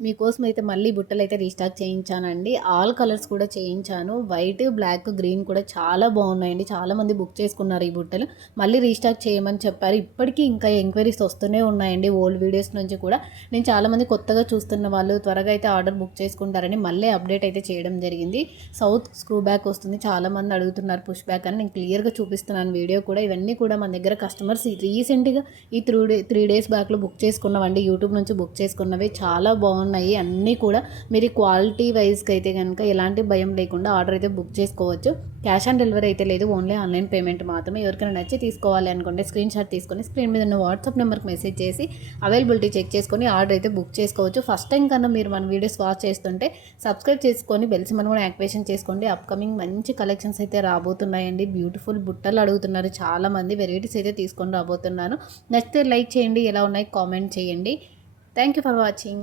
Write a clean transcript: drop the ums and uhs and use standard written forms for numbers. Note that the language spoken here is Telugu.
మీకోసం అయితే మళ్ళీ బుట్టలైతే రీస్టాక్ చేయించానండి. ఆల్ కలర్స్ కూడా చేయించాను. వైట్, బ్లాక్, గ్రీన్ కూడా చాలా బాగున్నాయండి. చాలామంది బుక్ చేసుకున్నారు ఈ బుట్టలు. మళ్ళీ రీస్టాక్ చేయమని చెప్పారు. ఇప్పటికీ ఇంకా ఎంక్వైరీస్ వస్తూనే ఉన్నాయండి ఓల్డ్ వీడియోస్ నుంచి కూడా. నేను చాలామంది కొత్తగా చూస్తున్న వాళ్ళు త్వరగా అయితే ఆర్డర్ బుక్ చేసుకుంటారని మళ్ళీ అప్డేట్ అయితే చేయడం జరిగింది. సౌత్ స్క్రూ బ్యాక్ వస్తుంది. చాలామంది అడుగుతున్నారు పుష్ బ్యాక్ అని. నేను క్లియర్గా చూపిస్తున్నాను వీడియో కూడా. ఇవన్నీ కూడా మన దగ్గర కస్టమర్స్ రీసెంట్గా ఈ 3 డేస్ బ్యాక్లో బుక్ చేసుకున్నవండి. యూట్యూబ్ నుంచి బుక్ చేసుకున్నవి చాలా బాగున్నాయి అన్నీ కూడా. మీరు క్వాలిటీ వైజ్కి అయితే కనుక ఎలాంటి భయం లేకుండా ఆర్డర్ అయితే బుక్ చేసుకోవచ్చు. క్యాష్ ఆన్ డెలివరీ అయితే లేదు, ఓన్లీ ఆన్లైన్ పేమెంట్ మాత్రమే. ఎవరికైనా నచ్చి తీసుకోవాలి అనుకుంటే స్క్రీన్ షాట్ తీసుకొని స్క్రీన్ మీద ఉన్న వాట్సాప్ నెంబర్కి మెసేజ్ చేసి అవైలబిలిటీ చెక్ చేసుకొని ఆర్డర్ అయితే బుక్ చేసుకోవచ్చు. ఫస్ట్ టైం కన్నా మీరు మన వీడియోస్ వాచ్ చేస్తుంటే సబ్స్క్రైబ్ చేసుకొని బెల్ సింబల్ కూడా యాక్టివేషన్ చేసుకోండి. అప్కమింగ్ మంచి కలెక్షన్స్ అయితే రాబోతున్నాయండి. బ్యూటిఫుల్ బుట్టలు అడుగుతున్నారు చాలామంది. వెరైటీస్ అయితే తీసుకొని రాబోతున్నాను. నచ్చితే లైక్ చేయండి, ఎలా ఉన్నాయి కామెంట్ చేయండి. Thank you for watching.